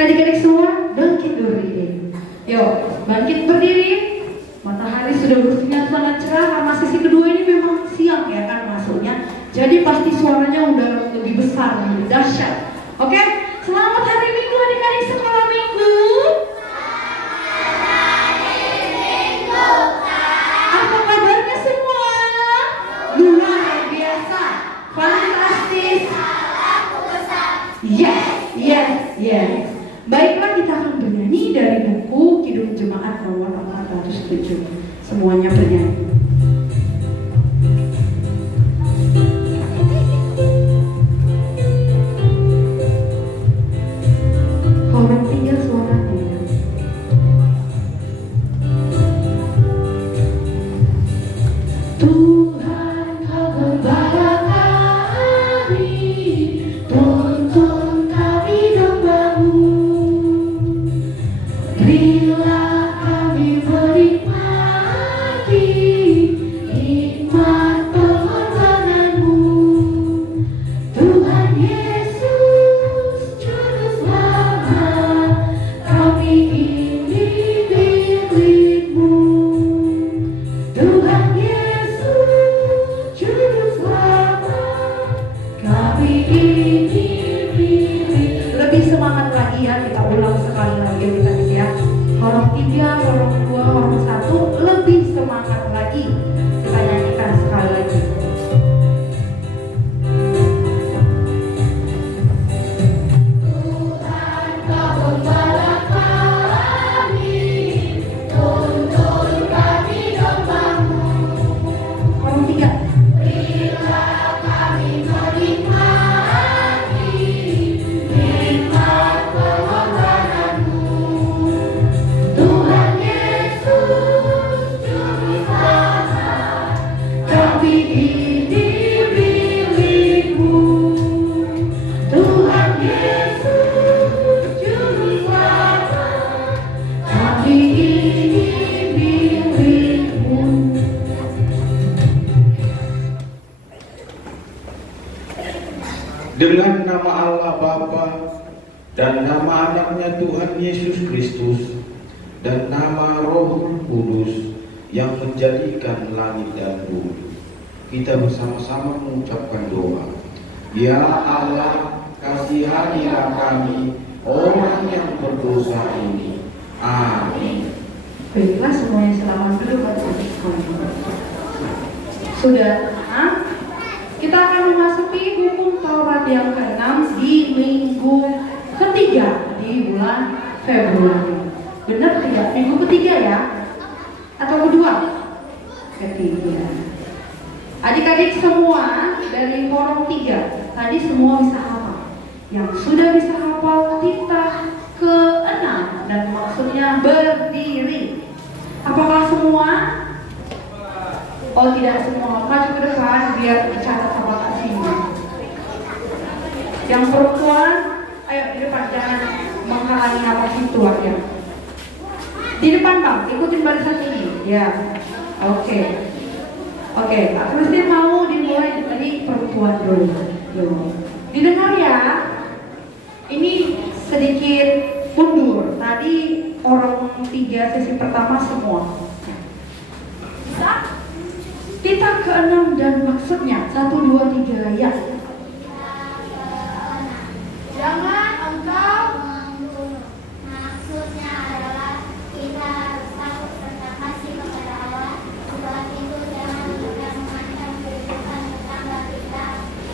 Adik-adik semua bangkit berdiri. Yuk, bangkit berdiri. Matahari sudah bersinar sangat cerah. Karena sesi kedua ini memang siang ya kan masuknya. Jadi pasti suaranya udah lebih besar, lebih dahsyat. Oke, selamat hari Minggu adik-adik sekolah Minggu. Apa kabarnya semua? Luar biasa, fantastis. Yes, yes, yes. Baiklah, kita akan bernyanyi dari buku Kidung Jemaat nomor 407. Semuanya bernyanyi. Orang tinggal suaranya. Tuhan kau gembala kami, tuntun kami domba-Mu. Berilah kami menikmati hikmat pengorbanan-Mu. Tuhan Yesus, Juru Selamat, kami ini milik-Mu. Tuhan Yesus, Juru Selamat, kami ini milik. Lebih semangat lagi ya, kita ulang sekali lagi adik-adik ya. Horong 3, horong 2, horong 1, lebih semangat lagi. Kita nyanyikan sekali lagi. Tuhan kau gembala kami, tuntun kami domba-Mu. Horong 3. Berilah kami menikmati hikmat pengorbanan-Mu. Tuhan Yesus, Juru Selamat, kami ini milik-Mu. Tuhan Yesus, Juru Selamat, kami ini milik-Mu. Dengan nama Allah Bapa dan nama anaknya Tuhan Yesus Kristus dan nama Roh Kudus yang menjadikan langit dan bumi, kita bersama-sama mengucapkan doa. Ya Allah, kasihanilah kami orang yang berdosa ini. Amin. Baiklah, semuanya selamat dulu pada sekolah. Sudah, kita akan memasuki hukum Taurat yang ke-6 di minggu ketiga di bulan Februari. Benar tidak? Minggu ketiga ya? Atau kedua? Ketiga. Adik-adik semua dari forum 3 tadi semua bisa hafal. Yang sudah bisa hafal titah ke-6 dan maksudnya berdiri. Apakah semua? Oh, tidak semua. Maju ke depan biar dicatat sama Kak Sini. Yang perempuan, ayo di depan, jangan menghalangi napas itu ya. Di depan Bang, ikutin barisan ini. Ya, oke. Oke, Kak Kristin mau dimulai dari perempuan dulu. Didengar ya. Ini sedikit mundur. Tadi orang 3 sesi pertama semua. Bisa? Titah ke-6 dan maksudnya 1, 2, 3 ya. Jangan engkau membunuh. Maksudnya adalah kita harus takut serta kasih kepada Allah. Sebab itu jangan mudah mengancam kehidupan tetangga kita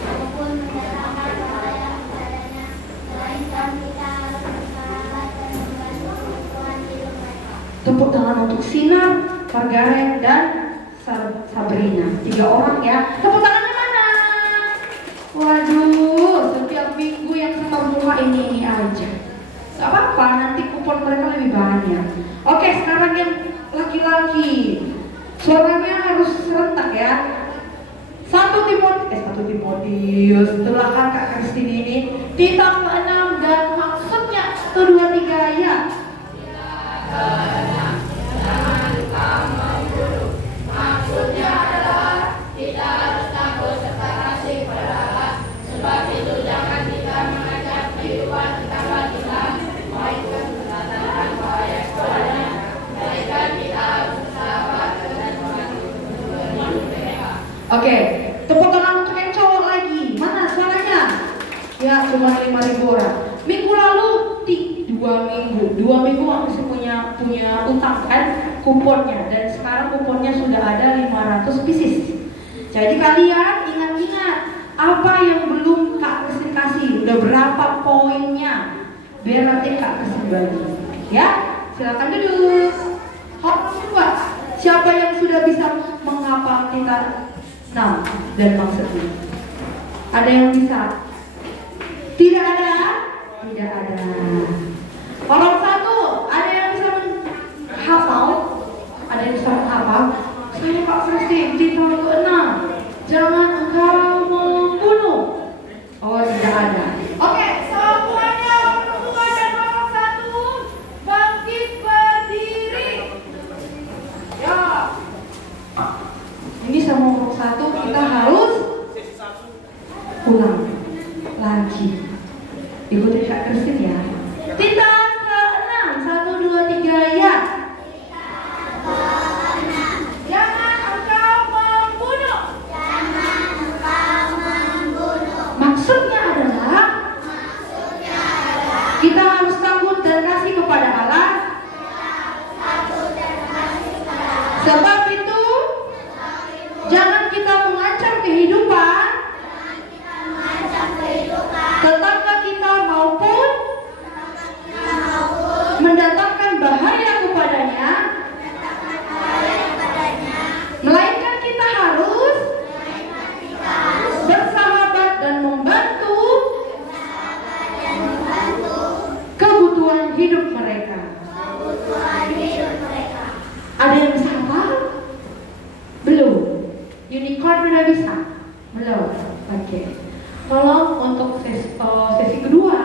maupun mendatangkan bahaya kepadanya. Melainkan kita harus bersahabat dan membantu kebutuhan hidup mereka. Tepuk tangan untuk Sinar, Margaret dan Sabrina. 3 orang ya. Tepuk tangannya mana? Waduh, setiap minggu yang setor muka ini aja. Gak apa-apa, nanti kupon mereka lebih banyak. Oke, sekarang yang laki-laki. Suaranya harus serentak ya. 1 Timotius, setelah Kak Kristin ini, titah ke-6 dan Oke, tepuk tangan untuk yang cowok lagi. Mana suaranya? Ya, cuma 5.000 orang. Minggu lalu 2 minggu masih punya utang kan kuponnya, dan sekarang kuponnya sudah ada 500 pieces. Jadi kalian ingat-ingat apa yang belum Kak Kristin kasih, udah berapa poinnya, biar nanti Kak Kristin bagi. Ya, silakan duduk. Coba siapa yang sudah bisa menghafal kita 6 dan maksudnya? Ada yang bisa? Tidak ada? Tidak ada. Kalau 1, ada yang bisa menghafal? Ada yang bisa menghafal? Saya Kak Kristin di tahun ke-6. Jangan engkau membunuh. Oh, tidak ada. Oke, semuanya nomor 2 dan nomor 1 bangkit berdiri. Ya. Ini sama nomor 1 kita harus ulang lagi. Ikuti Kak Kristin ya. Tindakan ke-6, 1, 2, 3 ya. Jangan engkau membunuh. Maksudnya adalah kita harus takut dan kasih kepada Allah. Sebab itu jangan kita mengancam kehidupan tetangga kita maupun mendatangkan bahaya kepadanya, melainkan kita harus bersahabat dan membantu kebutuhan hidup mereka. Ada yang bisa hafal? Belum? Unicorn udah bisa? Belum? Oke. Kalau untuk sesi kedua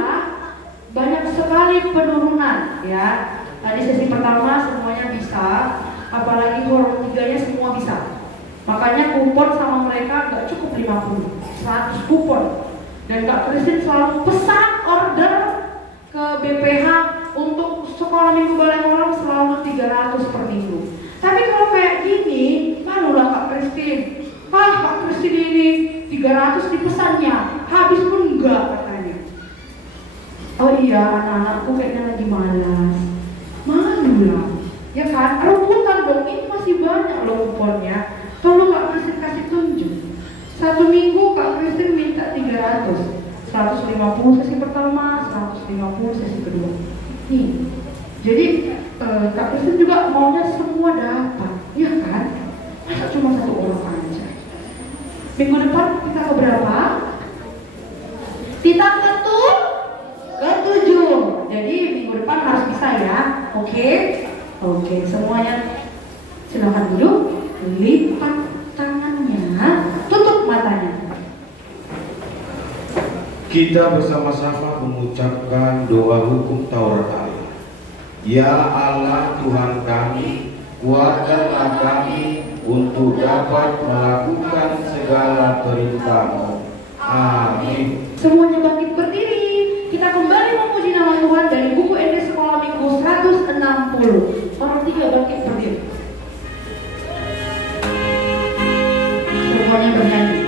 banyak sekali penurunan ya. Tadi sesi pertama semuanya bisa, apalagi huruf 3-nya semua bisa. Makanya kupon sama mereka nggak cukup 50, 100 kupon. Dan Kak Kristin selalu pesan order ke BPH untuk sekolah minggu balai orang selalu 300 per minggu. Tapi kalau kayak gini, malulah Kak Kristin. Kak Kristin ini 300 dipesannya, habis pun enggak katanya. Oh iya, anak-anakku kayaknya lagi malas. Malulah, ya kan? Rebutan dong, ini masih banyak loh kuponnya. Tolong Kak Kristin kasih tunjuk. 1 minggu Kak Kristin minta 300, 150 sesi pertama, 150 sesi kedua. Nih, jadi Kak Kristin juga maunya semua dapat, ya kan? Masa cuma 1 orang aja? Minggu depan kita ke berapa? Kita ke-7. Jadi minggu depan harus bisa ya. Oke, semuanya silakan duduk. Lipat tangannya, tutup matanya. Kita bersama-sama mengucapkan doa hukum Taurat Allah. Ya Allah Tuhan kami, kuatkanlah kami untuk dapat melakukan segala perintah-Mu. Amin. Semuanya bangkit berdiri. Kita kembali memuji nama Tuhan dari buku ND Sekolah Minggu 160. Orang 3 bangkit berdiri. Semuanya bernyanyi.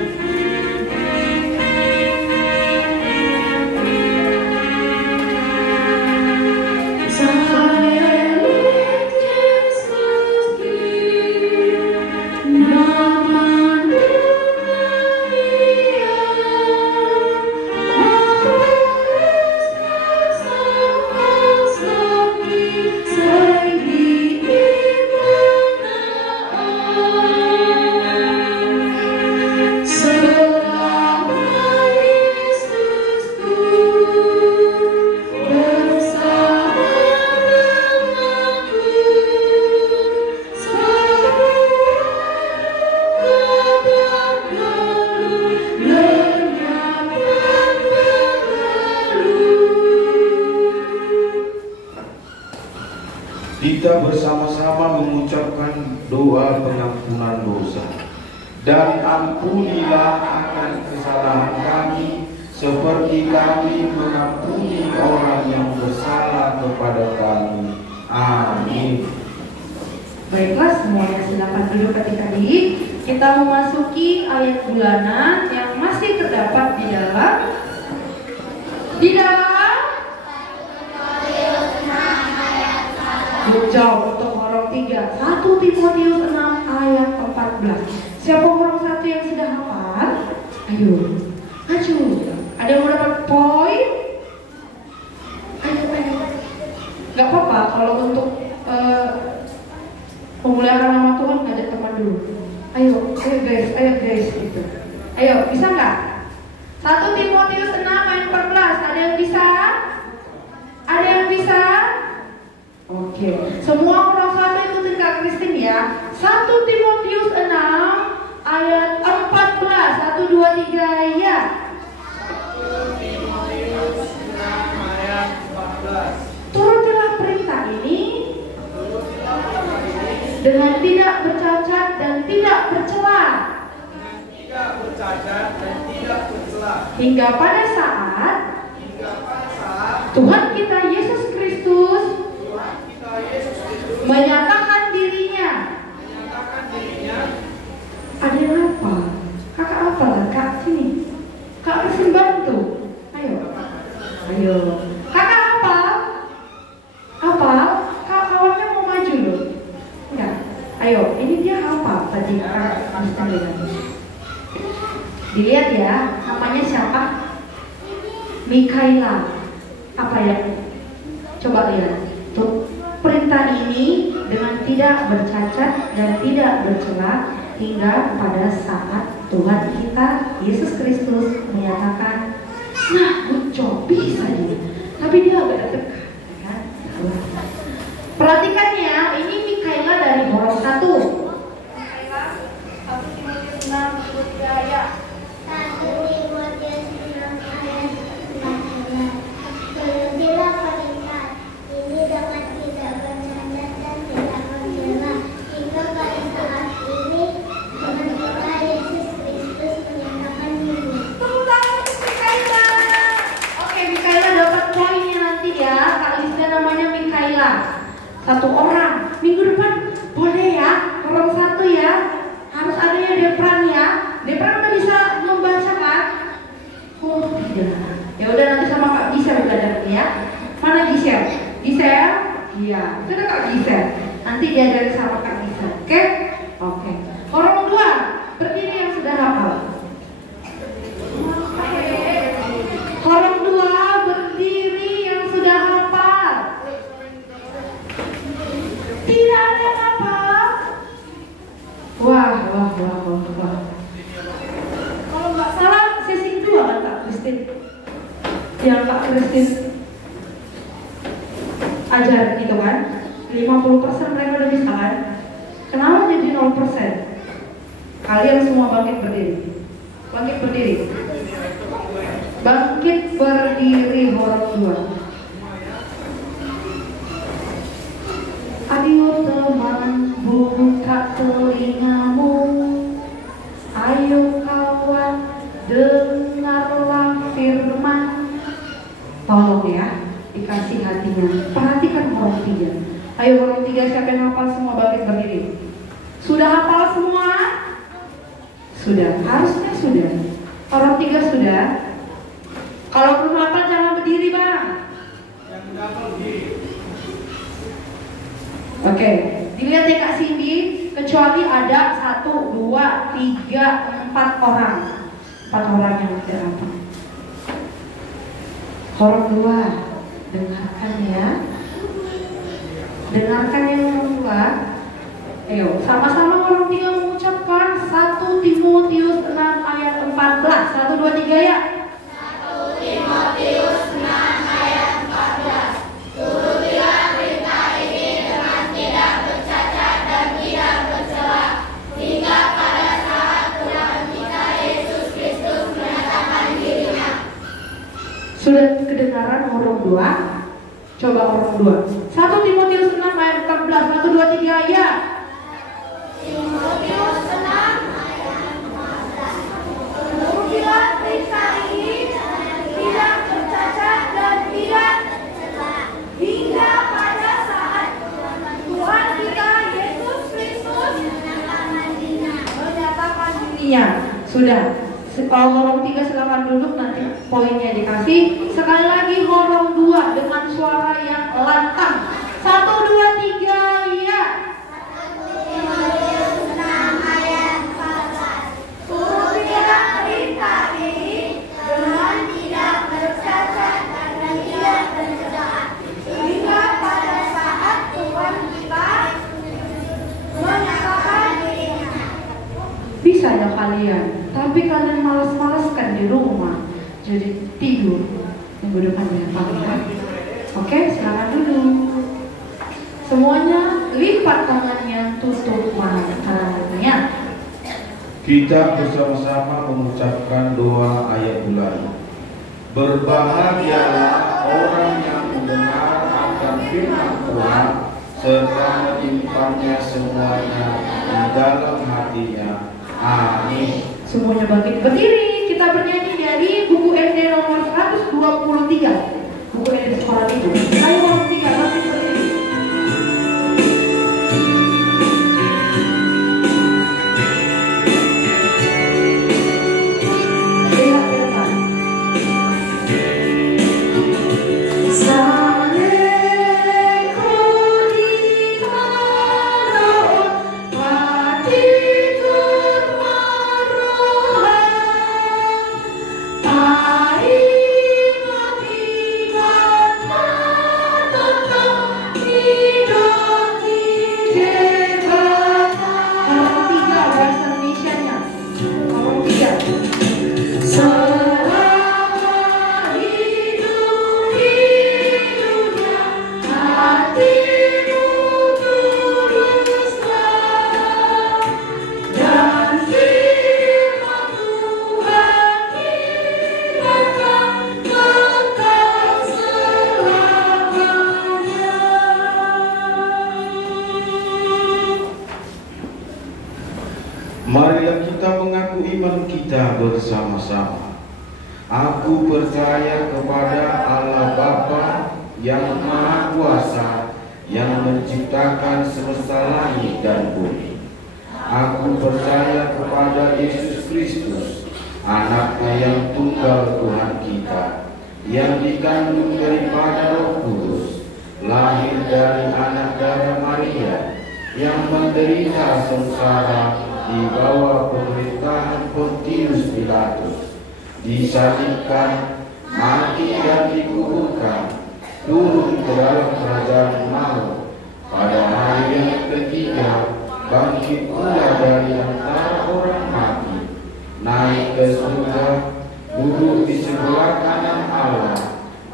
Kita bersama-sama mengucapkan doa pengampunan dosa. Dan ampunilah akan kesalahan kami, seperti kami mengampuni orang yang bersalah kepada kami. Amin. Baiklah, semuanya silakan duduk adik-adik. Kita memasuki ayat bulanan yang masih terdapat di dalam jawab untuk orang 3. 1 Timotius 6 ayat 14. Siapa orang 1 yang sudah hafal? Ayo, maju. Ada yang mau dapat poin? Ayo. Gak apa-apa kalau untuk memuliakan nama Tuhan ngajak teman dulu. Ayo guys gitu. Ayo, bisa nggak? 1 Timotius 6 ayat 14. Ada yang bisa? Ada yang bisa? Oke. Semua orang satu ikutin Kak Kristin ya. 1 Timotius 6 ayat 14. 1, 2, 3 ya. 1 Timotius 6 ayat 14. Turutilah perintah ini dengan tidak bercacat dan tidak bercela. Hingga pada saat Tuhan kita Yesus Kristus menyatakan dirinya. Ada yang apa? Kakak apa lah? Kak sini. Kak Kristin bantu. Ayo. Kakak apa? Apa? Kak kawannya mau maju loh. Enggak. Ayo, ini dia apa tadi Kak Kristin bilang. Dilihat ya, namanya siapa? Mikaela. Apa ya? Coba lihat. Tuh, perintah ini dengan tidak bercacat dan tidak bercela hingga pada saat Tuhan kita Yesus Kristus menyatakan, nah, good job, bisa dia. Tapi dia agak dekat, kan? Perhatikan ya, ini Mikaela dari Horor 1. Mikaela 1 Timotius 6 ya. 1 Timotius 6 ayat 14. Turutilah perintah ini dengan tidak bercacat dan tidak bercela hingga pada saat ini Tuhan kita Yesus Kristus menyatakan diri. Tepuk tangan untuk Mikaela. Oke, Mikaela dapat poinnya nanti ya. Kak Lista namanya Mikaela. 1 orang. Minggu depan boleh ya, orang 1 ya. Harus ada ya Depran ya. Depran udah bisa membaca kan? Oh tidak. Ya udah nanti sama Kak Gisel belajar ya. Mana Gisel? Gisel? Iya. Itu ada Kak Gisel. Nanti diajari sama Kak Gisel. Oke? Oke. Orang 2 berdiri yang sudah hafal. Orang 2 berdiri yang sudah hafal. Tidak ada yang hafal. Wah. Kalau nggak salah sesi 2 kan Kak Kristin? Yang Kak Kristin ajar gitu kan? 50% mereka udah bisa kan? Kenapa jadi 0%? Kalian semua bangkit berdiri. Bangkit berdiri. Bangkit berdiri Horor 2. Ayo teman, buka telingamu. Ayo kawan, dengarlah firman. Tolong ya, dikasih hatinya. Perhatikan Horor 3. Ayo Horor 3, siapa yang hafal semua bangkit berdiri? Sudah hafal semua? Sudah, harusnya sudah. Horor 3 sudah. Kalau belum hafal jangan berdiri bang. Yang sudah hafal berdiri. Oke, dilihat ya Kak Cindy, kecuali ada 1, 2, 3, 4 orang. 4 orang yang tidak hafal. Horor 2, dengarkan ya. Dengarkan yang kedua. Ayo, sama-sama Horor 3 mengucapkan 1 Timotius 6 ayat 14. 1, 2, 3 ya. 1 Timotius 6 ayat 14. Turutilah perintah ini dengan tidak bercacat dan tidak bercela hingga pada saat Tuhan kita Yesus Kristus menyatakan dirinya. Sudah kedengaran Horor 2? Coba Horor 2. 1 Timotius 6 ayat 14. 1, 2, 3 ya. Timotius 6 ayat 14. Turutilah perintah ini tidak bercacat dan tidak bercela hingga pada saat Tuhan kita Yesus Kristus menyatakan dirinya. Sudah. Horong 3 silakan duduk, nanti poinnya dikasih. Sekali lagi horong 2 dengan suara yang lantang. 1, 2, 3, ya. Bisa ya kalian, tapi kalian malas-malaskan di rumah, jadi tidur minggu depannya. Oke, silakan dulu. Semuanya lipat tangannya, tutup matanya. Kita bersama-sama mengucapkan doa ayat bulan. Berbahagialah orang yang mendengar akan firman Tuhan serta menyimpannya semuanya di dalam hatinya. Amin. Semuanya bangkit berdiri. Kita bernyanyi dari buku SD nomor 123. Buku SD sekolah itu. Ayo nomor 3 bangkit berdiri. Lihat ke depan. Marilah kita mengaku iman kita bersama-sama. Aku percaya kepada Allah Bapa yang Maha Kuasa, yang menciptakan semesta langit dan bumi. Aku percaya kepada Yesus Kristus, Anaknya yang tunggal Tuhan kita, yang dikandung daripada Roh Kudus, lahir dari anak darah Maria, yang menderita sengsara di bawah pemerintahan Pontius Pilatus, disalibkan, mati dan dikuburkan, turun ke dalam kerajaan maut, pada hari yang ketiga bangkit pula dari antara orang mati, naik ke surga, duduk di sebelah kanan Allah,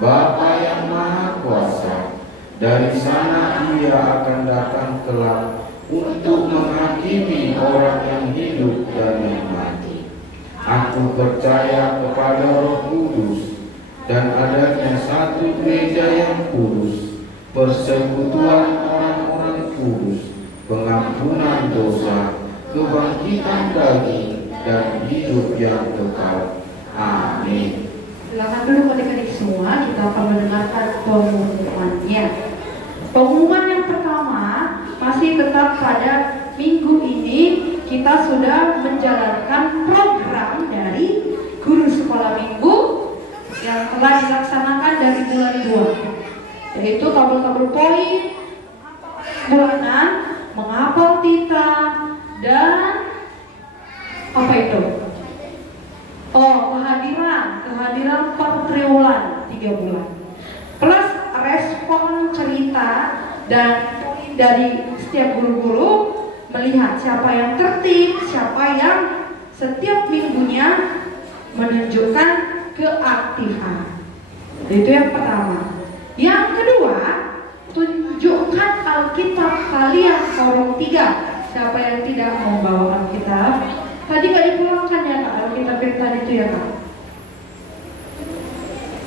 Bapa yang Maha Kuasa. Dari sana Ia akan datang kelak untuk menghakimi orang yang hidup dan yang mati. Aku percaya kepada Roh Kudus dan adanya satu gereja yang kudus, persekutuan orang-orang kudus, pengampunan dosa, kebangkitan daging, dan hidup yang kekal. Amin. Silakan dulu adik-adik semua, kita akan mendengarkan pengumumannya. Pengumuman yang pertama masih tetap pada minggu ini kita sudah menjalankan program dari guru sekolah minggu yang telah dilaksanakan dari bulan 2, yaitu tabel-tabel poin bulanan, menghafal tita, dan apa itu? Kehadiran per triwulan 3 bulan, plus respon cerita dan poin dari setiap guru-guru, melihat siapa yang tertib, siapa yang setiap minggunya menunjukkan keaktifan. Itu yang pertama. Yang kedua, tunjukkan Alkitab kalian, horong 3. Siapa yang tidak mau bawa Alkitab? Tadi gak dipulangkan ya Kak, Alkitab yang tadi itu ya Kak?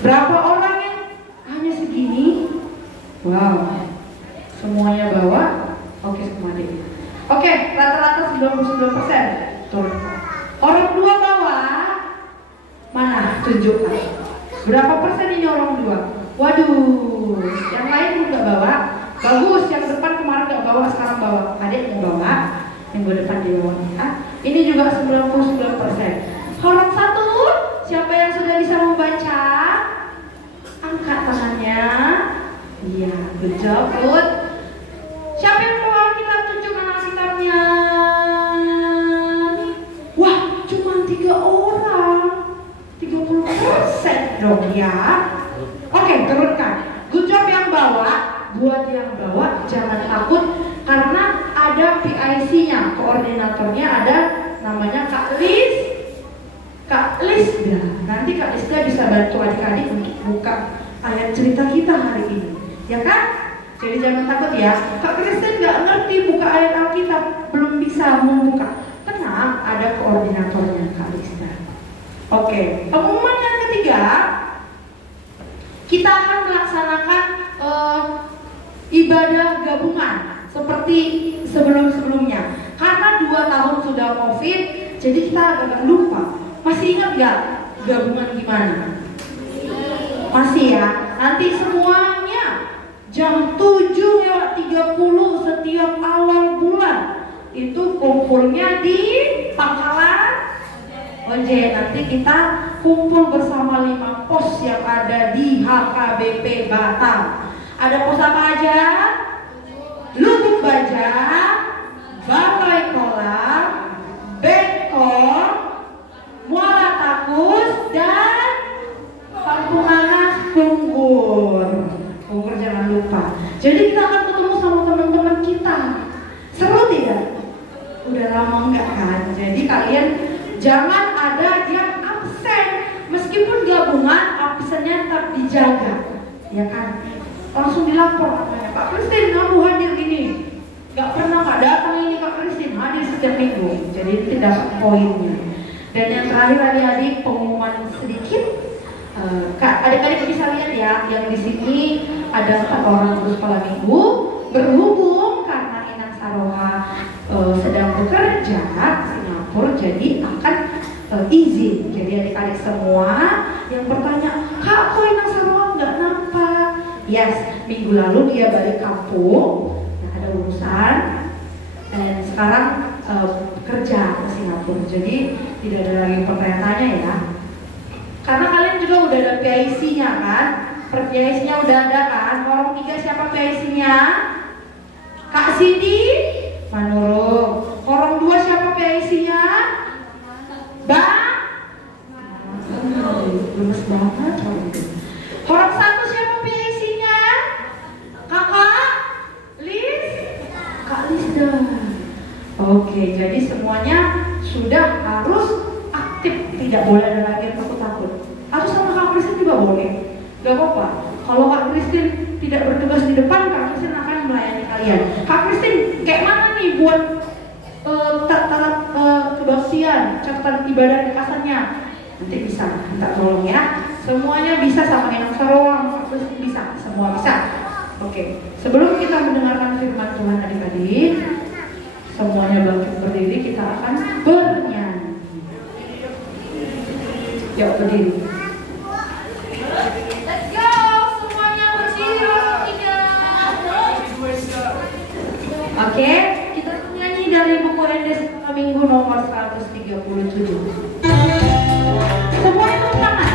Berapa orang yang hanya segini? Wow, semuanya bawa? Oke, semua deh. Oke, rata-rata 99%. Tuh. Orang 2 bawa? Mana? Tunjukkan. Berapa persen ini orang 2? Waduh, yang lain udah bawa. Bagus, yang depan kemarin gak bawa, sekarang bawa. Adik yang bawa, yang gue depan dia bawa. Ini juga 99%. Huruf 1, siapa yang sudah bisa membaca? Angkat tangannya. Iya, good job, good. Siapa yang mau Alkitab? Tunjukkan Alkitabnya. Wah, cuma 3 orang. 30% dong ya. Oke, turunkan. Good job yang bawa. Buat yang bawa jangan takut karena ada PIC-nya, koordinatornya ada, namanya Kak Lisda. Nanti Kak Lisda bisa bantu adik-adik untuk buka ayat cerita kita hari ini, ya kan? Jadi jangan takut ya. Kak Kristen nggak ngerti buka ayat Alkitab, belum bisa membuka. Tenang, ada koordinatornya Kak Lisda. Oke, pengumuman yang ketiga, kita akan melaksanakan ibadah gabungan seperti sebelum-sebelumnya. Karena 2 tahun sudah COVID, jadi kita agak lupa. Masih ingat gak gabungan gimana? Masih ya? Nanti semuanya jam 7:30 setiap awal bulan itu kumpulnya di Pangkalan Ojek. Nanti kita kumpul bersama 5 pos yang ada di HKBP Batam. Ada pos apa aja? Lubuk Baja, Balai Kolam, Bengkong, Muara Takus, dan Pampunganas Kunggur. Kunggur jangan lupa. Jadi kita akan ketemu sama teman-teman kita. Seru tidak? Udah lama enggak kan? Jadi kalian jangan ada yang absen. Meskipun gabungan, absennya tetap dijaga, ya kan? Langsung dilapor namanya, Kak Kristin kamu hadir gini, nggak pernah nggak datang ini Kak Kristin, hadir setiap minggu. Jadi tidak poinnya. Dan yang terakhir adik-adik, pengumuman sedikit. Kak, adik-adik bisa lihat ya, yang di sini ada 4 orang guru sekolah minggu. Berhubung karena Inang Saroha sedang bekerja di Singapura, jadi akan izin. Jadi adik-adik semua yang bertanya, Kak kok Inang Saroha nggak nampak? Yes, minggu lalu dia balik kampung, ada urusan, dan sekarang kerja ke Singapura. Jadi tidak ada lagi pertanyaannya ya. Karena kalian juga udah ada PIC-nya kan? PIC-nya udah ada kan? Orang 3 siapa PIC-nya? Kak Cindy, Manurung. Orang 2 siapa PIC-nya? Bang? Lemes banget orang itu. Orang 1 siapa PIC-nya? Kakak? Liz? Kak Lisda. Oke, jadi semuanya sudah harus aktif, tidak boleh ada lagi yang takut-takut. Atau sama Kak Kristin juga boleh, gak apa-apa. Kalau Kak Kristin tidak bertugas di depan, Kak Kristin akan melayani kalian. Kak Kristin, kayak mana nih buat kebaktian, catatan ibadah dikasannya? Nanti bisa minta tolong ya. Semuanya bisa sama Inang Saroha, Kak Kristin bisa, semua bisa. Oke, sebelum kita mendengarkan firman Tuhan adik-adik, semuanya bangkit berdiri, kita akan bernyanyi. Yuk berdiri. Let's go, semuanya berdiri. Oke, kita nyanyi dari buku Endes Minggu nomor 137. Semuanya tepuk tangan.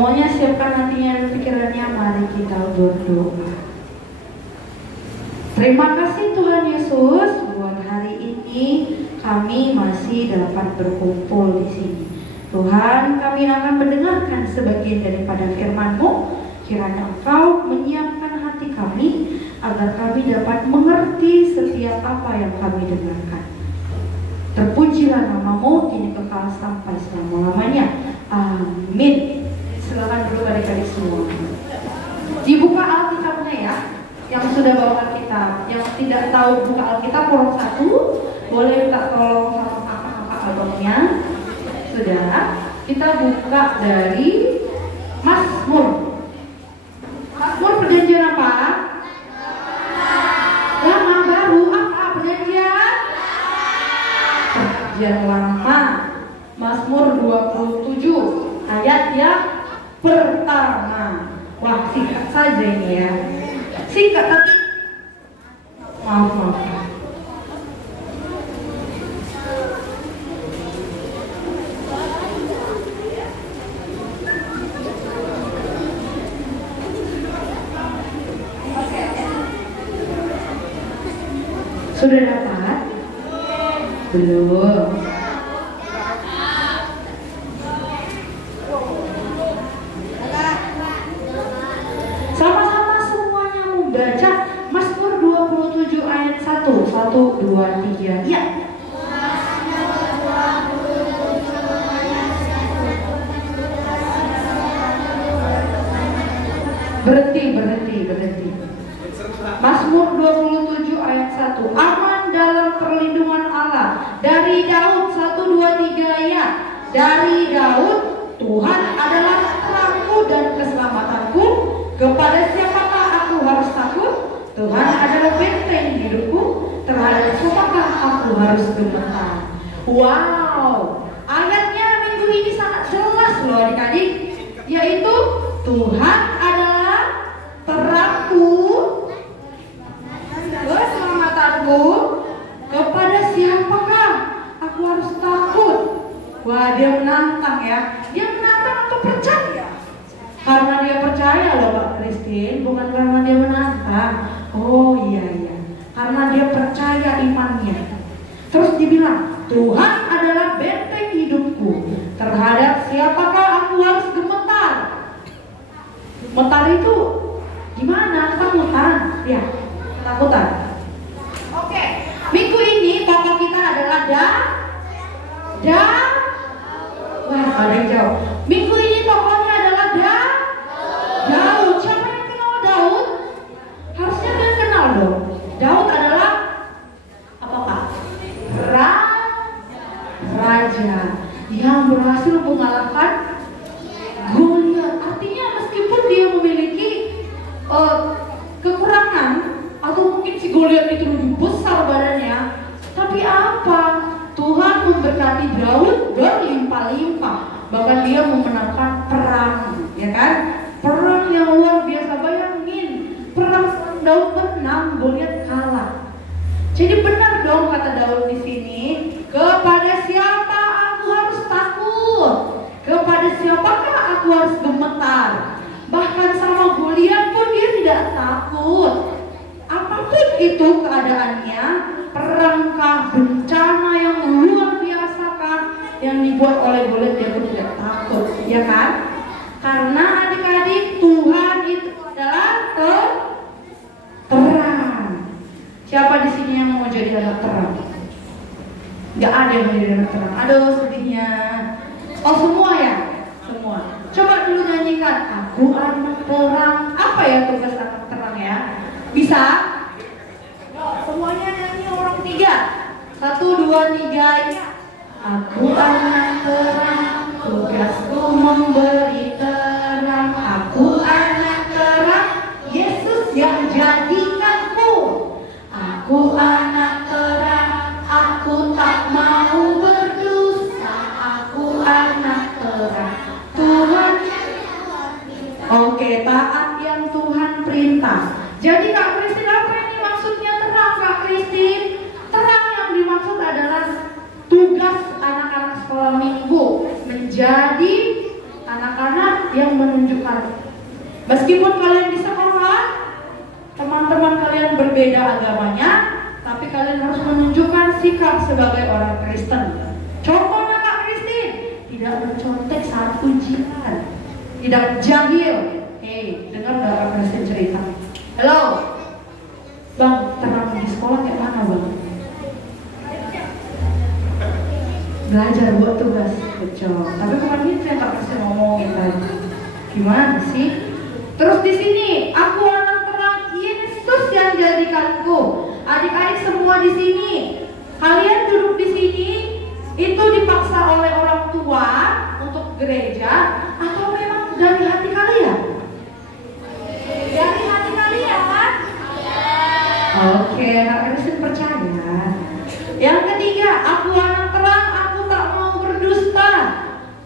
Semuanya siapkan hatinya dan pikirannya, mari kita berdoa. Terima kasih Tuhan Yesus, buat hari ini kami masih dapat berkumpul di sini. Tuhan, kami akan mendengarkan sebagian daripada firman-Mu. Kiranya Engkau menyiapkan hati kami agar kami dapat mengerti setiap apa yang kami dengarkan. Terpujilah nama-Mu kini kekal sampai selama-lamanya. Amin. Silakan dulu adik-adik semua. Dibuka Alkitabnya ya. Yang sudah bawa Alkitab, yang tidak tahu buka Alkitab kolom 1, boleh minta tolong sama kakak-kakak abangnya. Sudah, kita buka dari Mazmur. Mazmur perjanjian apa? Lama. Baru apa perjanjian? Perjanjian lama. Mazmur 27 ayat yang pertama. Wah, singkat saja ini ya. Singkat tapi maaf. Sudah dapat? Belum. Sama-sama semuanya membaca Mazmur 27 ayat 1, 2, 3. Ya. Berhenti. Mazmur 27 ayat 1. Aman dalam perlindungan Allah. Dari Daud 1, 2, 3 ya. Dari Daud, Tuhan adalah terangku dan keselamatanku. Kepada siapakah aku harus takut? Tuhan adalah benteng hidupku. Terhadap siapakah aku harus gemetar? Wow, ayatnya minggu ini sangat jelas loh adik-adik. Yaitu Tuhan adalah terangku, keselamatanku. Kepada siapakah aku harus takut? Wah, dia menantang ya. Dia menantang atau percaya? Karena dia percaya loh Pak Christine, bukan karena dia menantang. Oh iya. Karena dia percaya imannya. Terus dibilang, Tuhan adalah benteng hidupku. Terhadap siapakah aku harus gemetar? Gemetar itu gimana? Ketakutan? Ya, ketakutan. Oke. Minggu ini bapak kita adalah wah, ada yang jauh. Minggu ini tokohnya adalah Daud. Siapa yang kenal Daud? Harusnya kalian kenal dong. Daud adalah apa Pak? Raja yang berhasil mengalahkan Goliat. Artinya meskipun dia memiliki kekurangan atau mungkin si Goliat itu lebih besar badannya, tapi apa? Tuhan memberkati Daud berlimpah-limpah. Bahkan dia memenangkan perang, ya kan? Perang yang luar biasa. Bayangin, perang Daud menang, Goliat kalah. Jadi benar dong kata Daud di sini, kepada siapa aku harus takut? Kepada siapakah aku harus gemetar? Bahkan sama Goliat pun dia tidak takut. Apapun itu keadaannya, perangkah, bencana yang luar biasa kan, yang dibuat oleh Goliat, dia pun tidak takut, ya kan? Karena adik-adik, Tuhan itu adalah terang. Siapa di sini yang mau jadi anak terang? Gak ada yang mau jadi anak terang. Aduh, sedihnya. Oh, semua ya? Semua. Coba dulu nyanyikan, aku anak terang. Apa ya tugas anak terang ya? Bisa? Semuanya nyanyi orang 3. 1, 2, 3 ya. Aku anak terang, tugasku memberi terang. Aku anak terang, Yesus yang jadikanku. Aku anak terang, aku tak mau berdosa. Aku anak terang, Tuhan. Oke, taat yang Tuhan perintah. Jadi Kak Christine, apa ini maksudnya terang Kak Christine? Terang yang dimaksud adalah tugas anak-anak sekolah minggu menjadi anak-anak yang menunjukkan. Meskipun kalian di sekolah, teman-teman kalian berbeda agamanya, tapi kalian harus menunjukkan sikap sebagai orang Kristen. Contohnya Kak Kristin, tidak mencontek saat ujian, tidak jahil. Hei, dengar gak Kak Kristin cerita? Halo, Bang, tenang di sekolah kayak mana Bang? Belajar buat tugas, betul. Tapi bukan itu yang Kak Kristin ngomongin tadi. Gimana sih? Terus di sini, aku anak terang Yesus yang jadikanku. Adik-adik semua di sini, kalian duduk di sini itu dipaksa oleh orang tua untuk gereja atau memang dari hati kalian? Dari hati kalian? Oke, Kak Kristin percaya. Yang ketiga, aku anak terang, aku tak mau berdusta.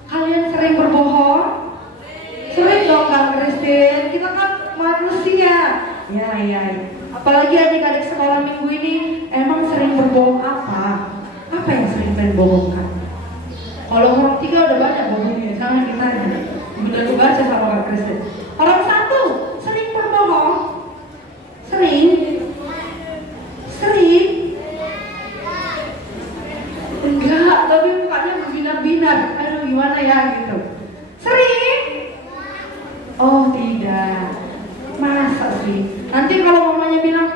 Kalian sering berbohong? Sering dong Kak Kristin, kita kan manusia. Ya. Apalagi adik-adik sekolah minggu ini, emang sering berbohong apa? Apa yang sering berbohongkan? Kalau orang tiga udah banyak bohongnya, jangan ditanya. Udah aku baca sama Kak Kristin. Orang satu sering berbohong, sering. Enggak, tapi mukanya berbinar-binar. Aduh gimana ya gitu. Sering? Oh tidak. Masa sih? Nanti kalau mamanya bilang,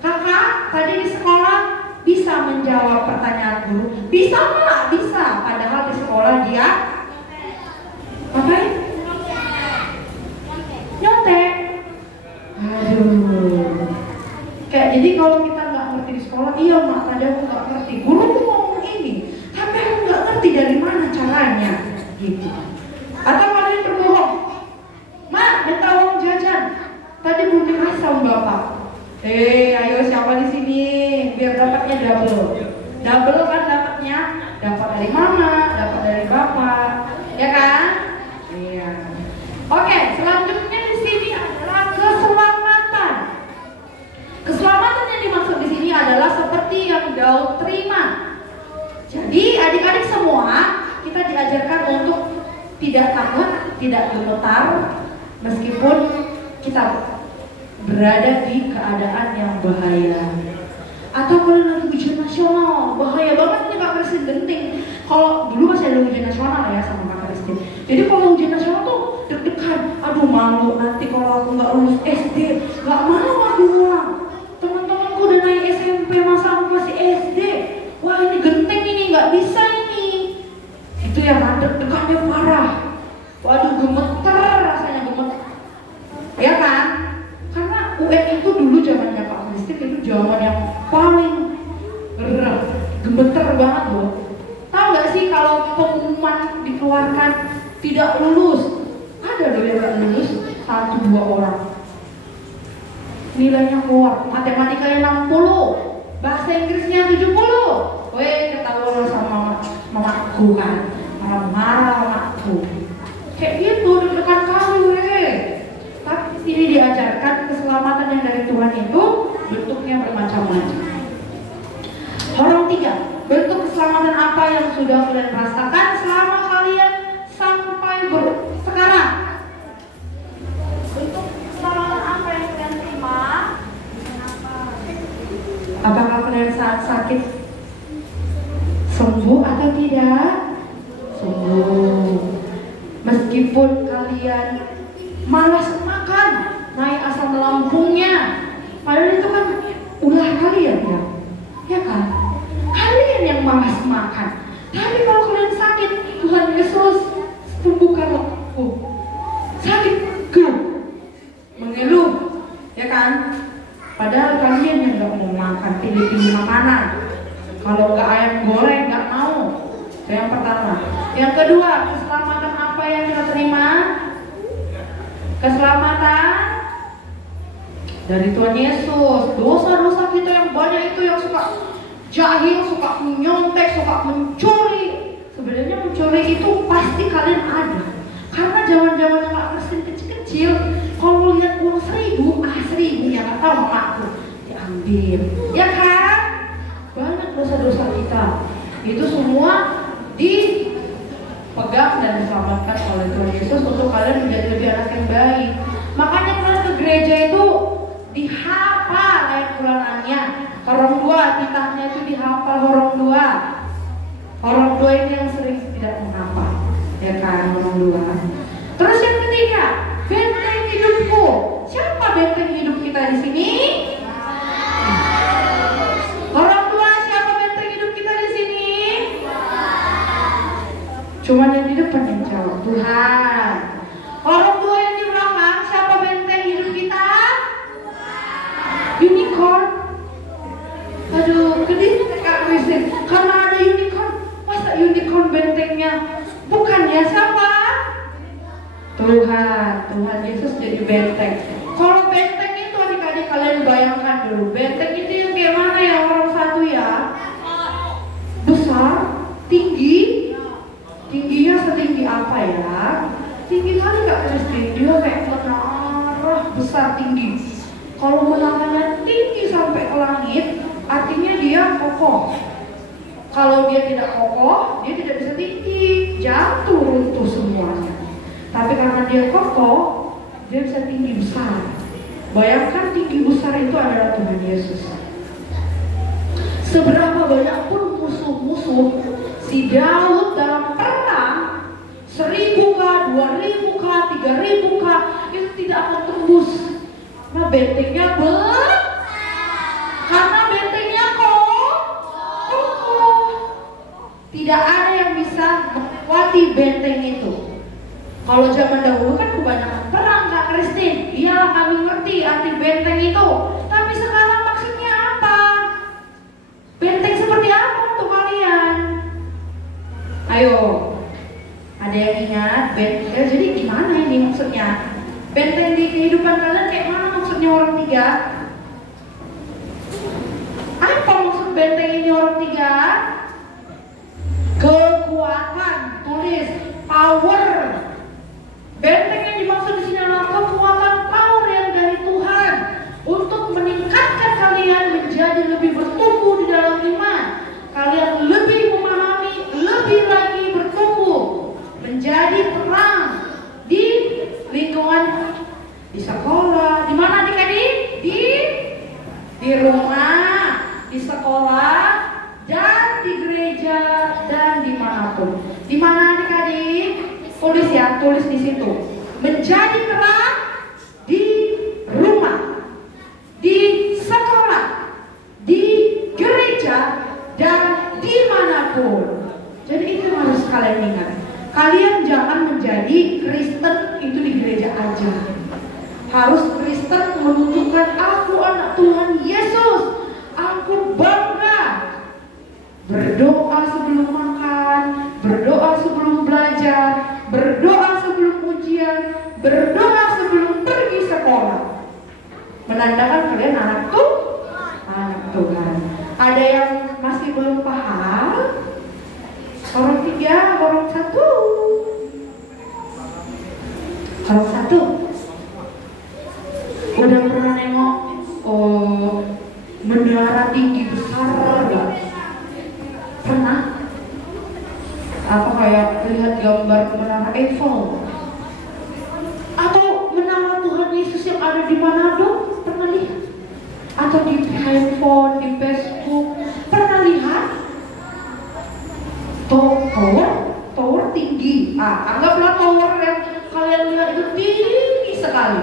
kakak tadi di sekolah bisa menjawab pertanyaan guru. Bisa nggak? Bisa. Padahal di sekolah dia ngapain? Nyontek. Aduh. Kayak jadi kalau kita nggak ngerti di sekolah, iya mak tadi aku nggak ngerti. Guru tuh ngomong ini, tapi aku nggak ngerti dari mana caranya, gitu. Atau kalian berbohong, mak minta uang jajan. Tadi belum dikasih sama bapak. Ayo siapa di sini biar dapatnya double. Double kan dapatnya, dapat dari mama, dapat dari bapak, ya kan? Iya. Oke, selanjutnya di sini adalah keselamatan. Keselamatan yang dimaksud di sini adalah seperti yang Daud terima. Jadi adik-adik semua kita diajarkan untuk tidak takut, tidak gemetar, meskipun kita berada di keadaan yang bahaya. Atau kalau lagi ujian nasional, bahaya banget nih Kak Kristin, genting. Kalau dulu masih ada ujian nasional ya sama Kak Kristin. Jadi kalau ujian nasional tuh deg-degan. Aduh malu nanti kalau aku nggak lulus SD, nggak mau aku ulang. Teman-temanku udah naik SMP, masa aku masih SD. Wah ini genting ini, nggak bisa ini. Itu yang deg-degannya parah. Waduh gemeter rasanya, gemeter. Ya kan? Karena UN itu dulu zamannya Kak Kristin itu zaman yang paling gemeter banget loh. Tahu nggak sih kalau pengumuman dikeluarkan tidak lulus, ada loh yang nggak lulus 1-2 orang. Nilainya keluar, matematikanya 60, bahasa Inggrisnya 70. Weh ketahuan sama mamaku kan, marah-marah mamaku. Kayak gitu deg-degan kali weh. Tapi ini diajarkan keselamatan yang dari Tuhan itu bentuknya bermacam-macam. Orang tiga, bentuk keselamatan apa yang sudah kalian rasakan selama kalian sampai sekarang? Bentuk keselamatan apa yang kalian terima? Apakah kalian saat sakit sembuh atau tidak? Sembuh. Meskipun kalian malas makan, naik asam lambungnya, padahal itu kan ulah kalian ya kan? Kalian yang malas makan. Tapi kalau kalian sakit, Tuhan Yesus sembuhkanlah aku. Sakit, go, mengeluh, ya kan? Padahal kalian yang nggak mau makan, pilih-pilih makanan. Kalau nggak ayam goreng nggak mau. Itu yang pertama. Yang kedua, keselamatan apa yang kita terima? Keselamatan dari Tuhan Yesus. Dosa-dosa kita yang banyak itu yang suka jahil, suka menyontek, suka mencuri. Sebenarnya mencuri itu pasti kalian ada. Karena zaman-zaman Kak Kristin kecil-kecil, kalau lihat uang 1.000 ya nggak tahu mamaku diambil, ya kan? Banyak dosa-dosa kita. Itu semua dipegang dan diselamatkan oleh Tuhan Yesus untuk kalian menjadi lebih anak yang baik. Makanya kalian ke gereja itu dihafal ayat Quranannya. Orang tua titahnya itu dihafal orang tua. Orang tua ini yang sering tidak menghafal, ya kan, orang tua. Terus yang ketiga, benteng hidupku. Siapa benteng hidup kita di sini? Orang tua, siapa benteng hidup kita di sini? Cuman yang di depan yang jawab, Tuhan. Orang tua yang di belakang, siapa benteng hidup kita? Unicorn. Aduh, kedih Kak Christine. Karena ada unicorn, masa unicorn bentengnya bukan ya siapa? Tuhan Yesus jadi benteng. Kalau benteng itu adik-adik kalian bayangkan dulu, benteng itu yang kayak mana ya, orang satu ya? Besar, tingginya setinggi apa ya? Tinggi kali Kak Christine, dia kayak menara besar tinggi. Kalau menaranya tinggi sampai ke langit, artinya dia kokoh. Kalau dia tidak kokoh, dia tidak bisa tinggi, jatuh runtuh semuanya. Tapi karena dia kokoh, dia bisa tinggi besar. Bayangkan tinggi besar itu adalah Tuhan Yesus. Seberapa banyak pun musuh-musuh si Daud dalam perang, 1000 kah, 2000 kah, 3000 kah, itu tidak akan tembus. Nah bentengnya karena bentengnya kokoh. Tidak ada yang bisa melewati benteng itu. Kalau zaman dahulu kan kebanyakan perang Kak Christine. Iya kami ngerti arti benteng itu. Tapi sekarang maksudnya apa? Benteng seperti apa untuk kalian? Ayo, ada yang ingat benteng? Jadi gimana ini maksudnya? Benteng di kehidupan kalian kayak mana maksudnya orang tiga? Apa maksud benteng ini orang tiga? Kekuatan, tulis power. Benteng yang dimaksud di sini adalah kekuatan power yang dari Tuhan untuk meningkatkan kalian menjadi lebih bertumbuh di dalam iman. Kalian lebih memahami, lebih lagi bertumbuh, menjadi terang di lingkungan, di sekolah, di mana adik-adik? Di rumah, di sekolah, dan di gereja, dan dimanapun. Di mana adik-adik? Tulis ya, tulis di situ. Menjadi terang di rumah, di sekolah, di gereja, dan dimanapun. Jadi itu yang harus kalian ingat. Kalian jangan menjadi Kristen itu di gereja aja. Harus Kristen menunjukkan aku anak Tuhan Yesus. Aku bangga berdoa sebelum makan, berdoa sebelum belajar, berdoa sebelum ujian, berdoa sebelum pergi sekolah. Menandakan kalian anak Tuhan. Ada yang masih belum paham? Orang tiga, orang satu. Orang satu. Udah pernah nengok menara tinggi besar gak? Pernah? Apa kayak lihat gambar menara Eiffel? Atau menara Tuhan Yesus yang ada di Manado? Pernah lihat? Atau di handphone, di Facebook? Pernah lihat? Tower tinggi. Anggaplah tower yang kalian lihat itu tinggi sekali.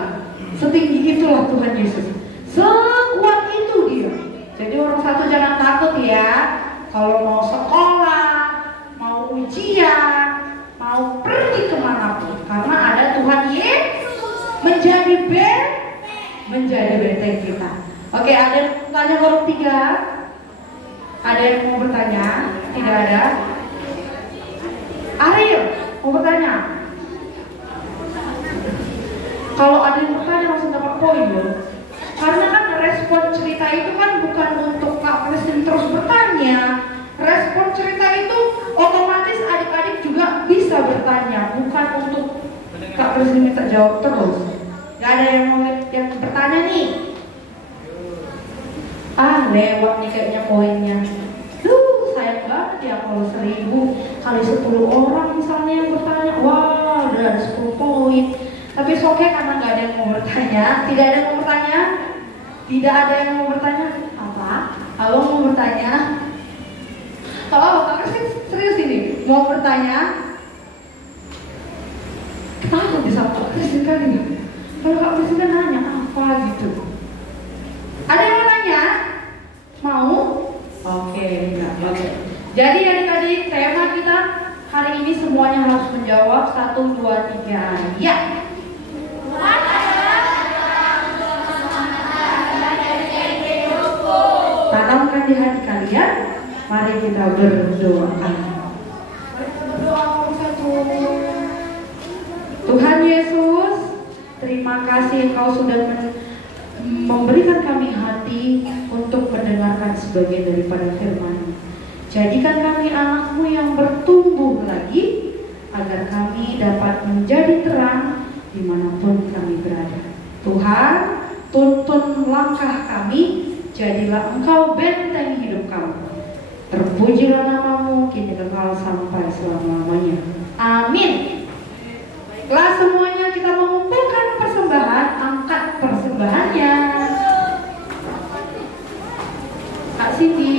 Setinggi itulah Tuhan Yesus. Sekuat itu dia. Jadi orang satu jangan takut ya. Kalau mau sekolah, mau ujian, mau pergi kemanapun, karena ada Tuhan Yesus menjadi benteng kita. Oke, ada yang tanya orang tiga? Ada yang mau bertanya? Tidak ada? Ariel, mau bertanya? Kalau ada yang bertanya langsung dapat poin loh. Karena kan respon cerita itu kan bukan untuk Kak Christine terus bertanya. Respon cerita itu otomatis adik-adik juga bisa bertanya, bukan untuk Kak Christine minta jawab terus. Gak ada yang mau yang bertanya nih? Lewat nih kayaknya poinnya. Sayang banget ya kalau 1000. kali 10 orang misalnya yang bertanya, wah udah ada 10 poin. Tapi soknya karena nggak ada yang mau bertanya, tidak ada yang mau bertanya, tidak ada yang mau bertanya. Apa? Abang mau bertanya? Kalau kakak serius ini mau bertanya, kenapa bisa Pak Kristin kali ya? Kalau Kak Kristin kan nanya apa gitu. Ada yang mau nanya? Mau? Oke, enggak. Oke. Jadi adik-adik, tema kita hari ini semuanya harus menjawab 1, 2, 3. Ya. Tanamkan di hati kalian. Mari kita berdoa. Tuhan Yesus, terima kasih Engkau sudah memberikan kami hati untuk mendengarkan sebagian daripada firman. Jadikan kami anak-Mu yang bertumbuh lagi, agar kami dapat menjadi terang dimanapun kami berada. Tuhan, tuntun langkah kami, jadilah Engkau benteng hidup kami. Terpujilah nama-Mu, kini kekal sampai selama-lamanya. Amin. Baiklah semuanya, kita mengumpulkan persembahan, angkat persembahannya. Kak Siti.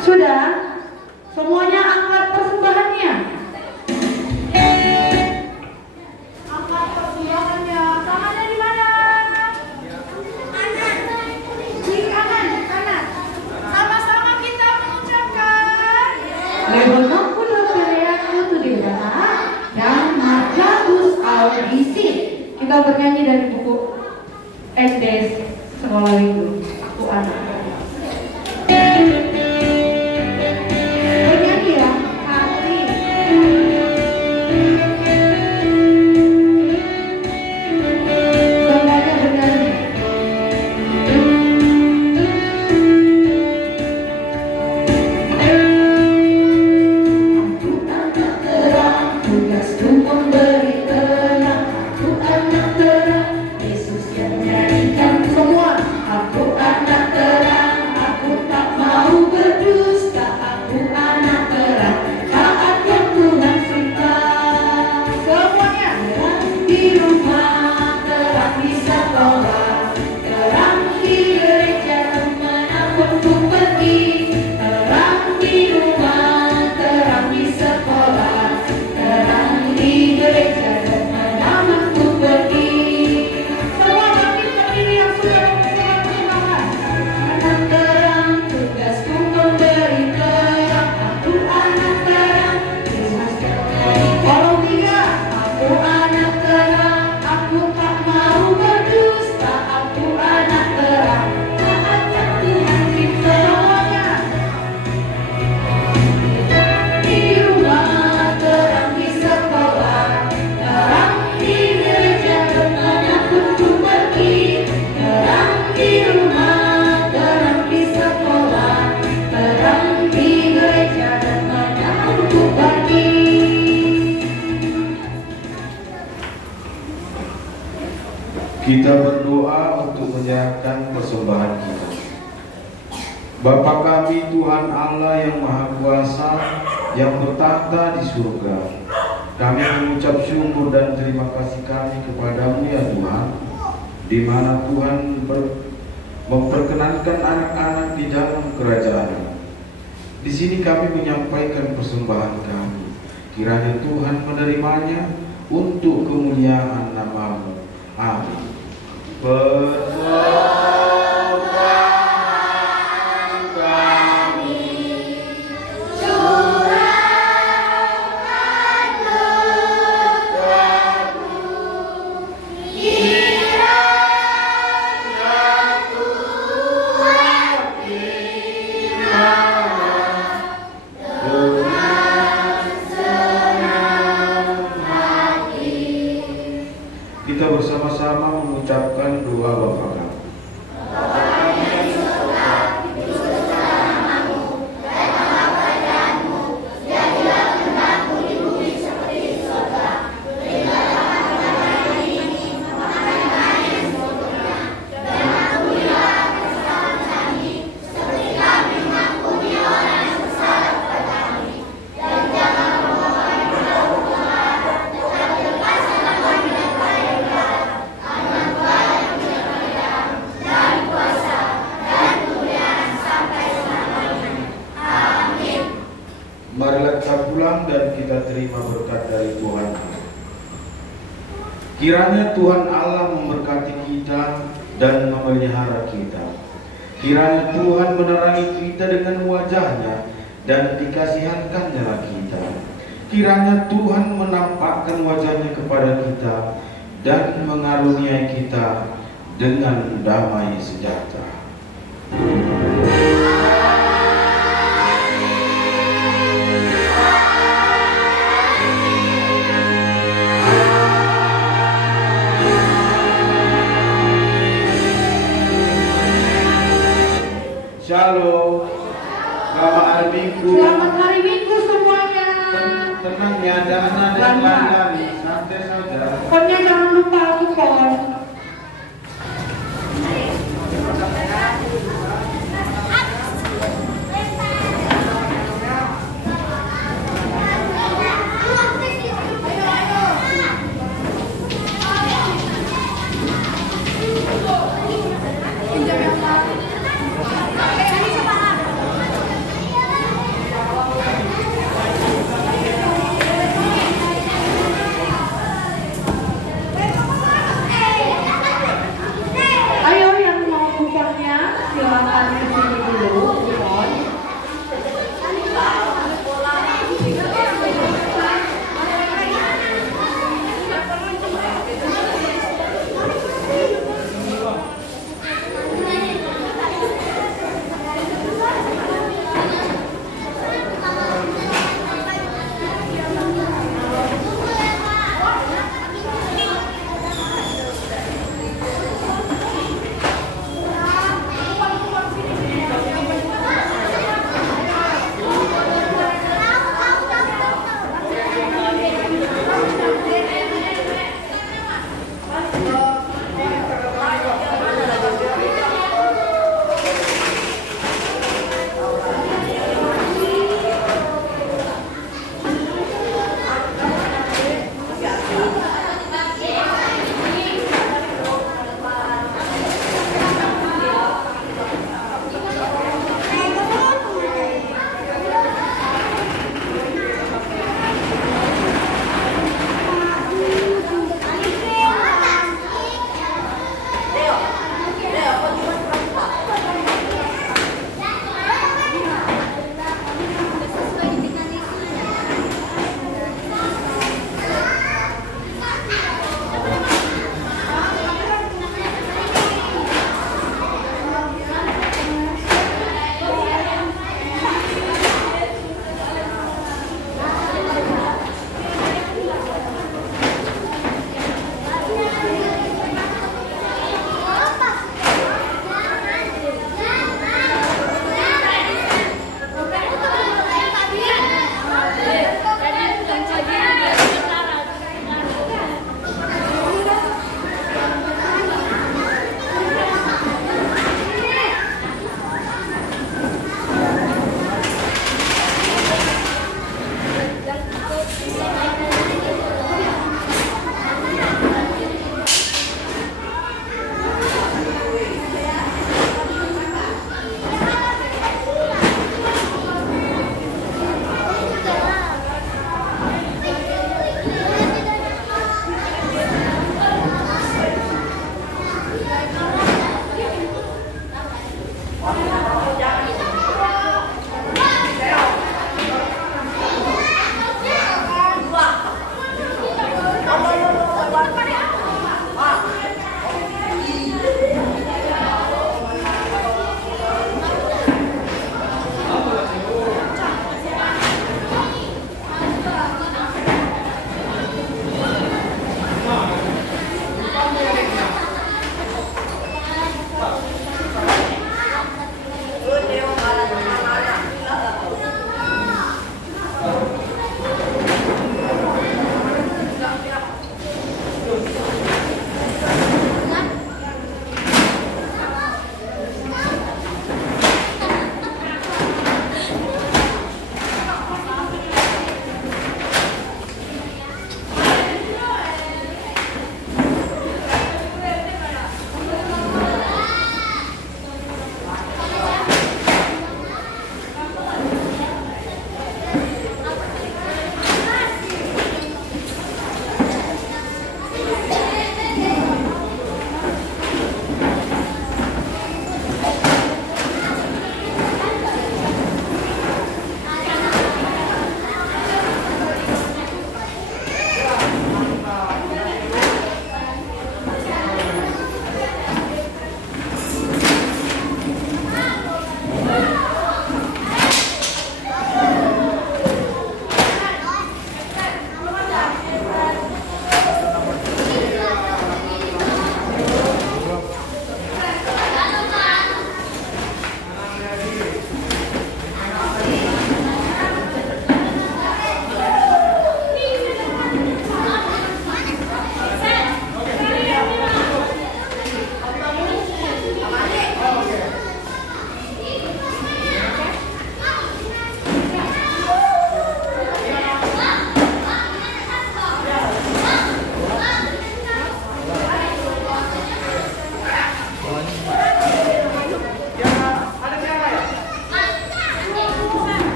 Sudah? Semuanya angkat persembahannya. Angkat persembahannya. Tangannya di mana? Kanan. Di kanan, kanan. Sama-sama kita mengucapkan. Lehonaku lepereaku tu dewata dan margagus audisi. Kita bernyanyi dari buku SD sekolah minggu. Aku anak. Kita berdoa untuk menyerahkan persembahan kita. Bapa kami Tuhan Allah yang Maha Kuasa, yang bertahta di surga, kami mengucap syukur dan terima kasih kami kepadamu ya Tuhan, di mana Tuhan memperkenankan anak-anak di dalam kerajaan. Di sini kami menyampaikan persembahan kami. Kiranya Tuhan menerimanya untuk kemuliaan nama-Mu. Amin. Persembahan kami curahkan kepadamu, kiranya Tuhan dengan senang hati. Kita bersama-sama mengucapkan doa Bapa kami. Kiranya Tuhan Allah memberkati kita dan memelihara kita. Kiranya Tuhan menerangi kita dengan wajah-Nya dan dikasihankannya kita. Kiranya Tuhan menampakkan wajah-Nya kepada kita dan mengaruniai kita dengan damai sejahtera. Shalom. Selamat hari Minggu. Selamat hari Minggu semuanya. Tenang ya, jangan ada yang lari-lari, santai saja. Pokoknya jangan lupa aku